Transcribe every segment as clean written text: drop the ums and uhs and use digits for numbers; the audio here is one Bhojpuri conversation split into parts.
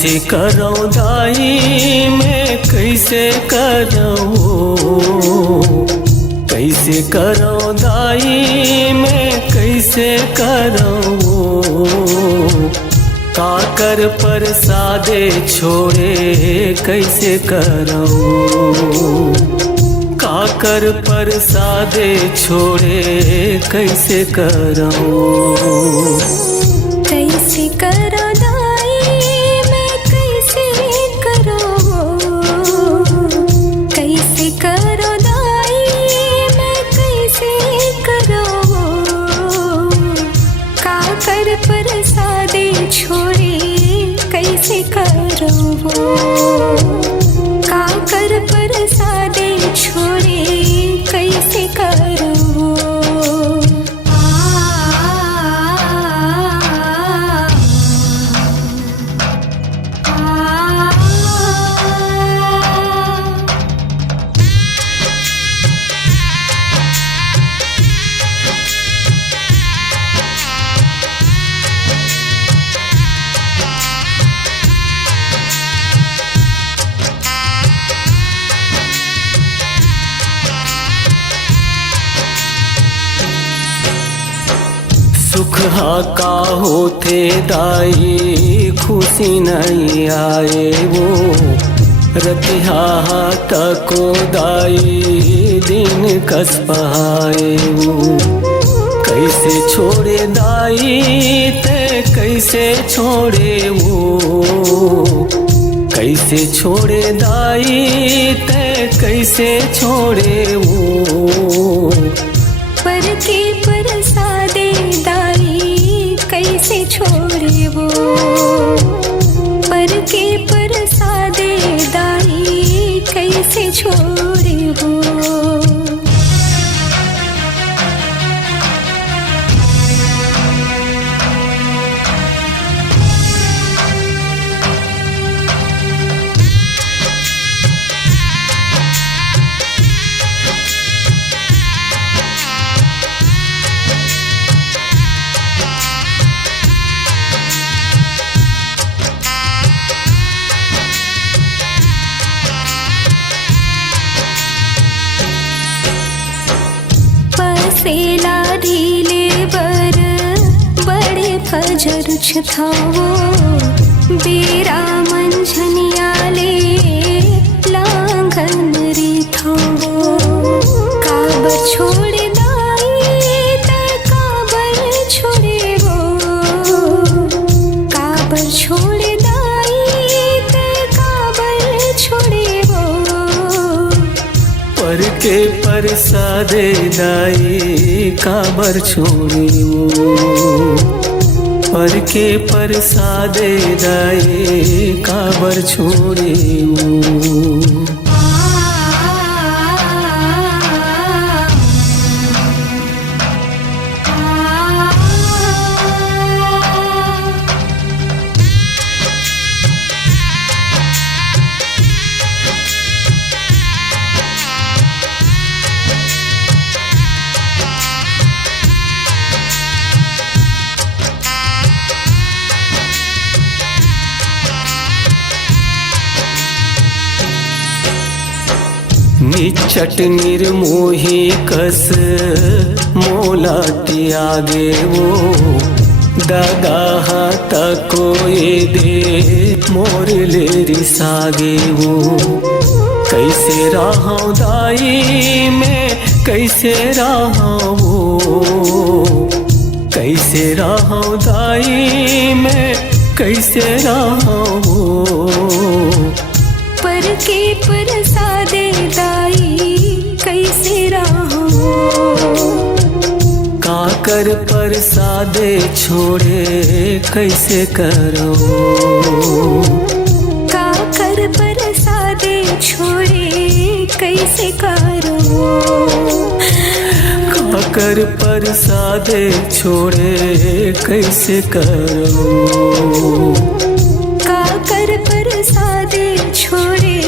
कैसे करो दाई मैं कैसे करो, कैसे करो दाई मैं कैसे करो, काकर प्रसादे छोड़े कैसे करो, काकर प्रसादे छोड़े कैसे करो। कैसे करो दाई मैं कैसे करो, कैसे करो दाई मैं कैसे करो, काकर प्रसादे छोड़े कैसे करो, काकर प्रसादे छोड़े कैसे करो। सुख का होते दाई खुशी नहीं आए वो, रतिहा तको दाई दिन कस पाए वो, कैसे छोड़े दाई ते कैसे छोड़े वो, कैसे छोड़े दाई ते कैसे छोड़े वो, पर के प्रसादे दाई कैसे छोड़े वो, पर के प्रसादे दाई कैसे छोड़े वो। सेला ढीले बर बड़े फजर छथावो, बेरा मंझनियाले लांघन री थावो, काबर छोड़े दाई ते काबर छोड़े वो, काबर छोड़े दाई ते काबर छोड़े वो, पर के प्रसादे दाई काबर छोड़े वो, पर के प्रसादे दाई काबर छोड़े वो। निचट निर्मोही कस मोला त्यागे वो, दगा तको ये दे मोर ले रिसागे वो, कैसे रहा दाई मैं कैसे रहा वो, कैसे रहा दाई मैं कैसे रहा वो, पर के प्रसादे दाई कैसे रहो, काकर प्रसादे छोड़े कैसे करो, काकर प्रसादे छोड़े कैसे करो, काकर प्रसादे छोड़े कैसे करो, काकर प्रसादे छोड़े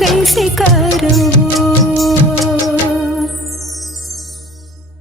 कैसे करो।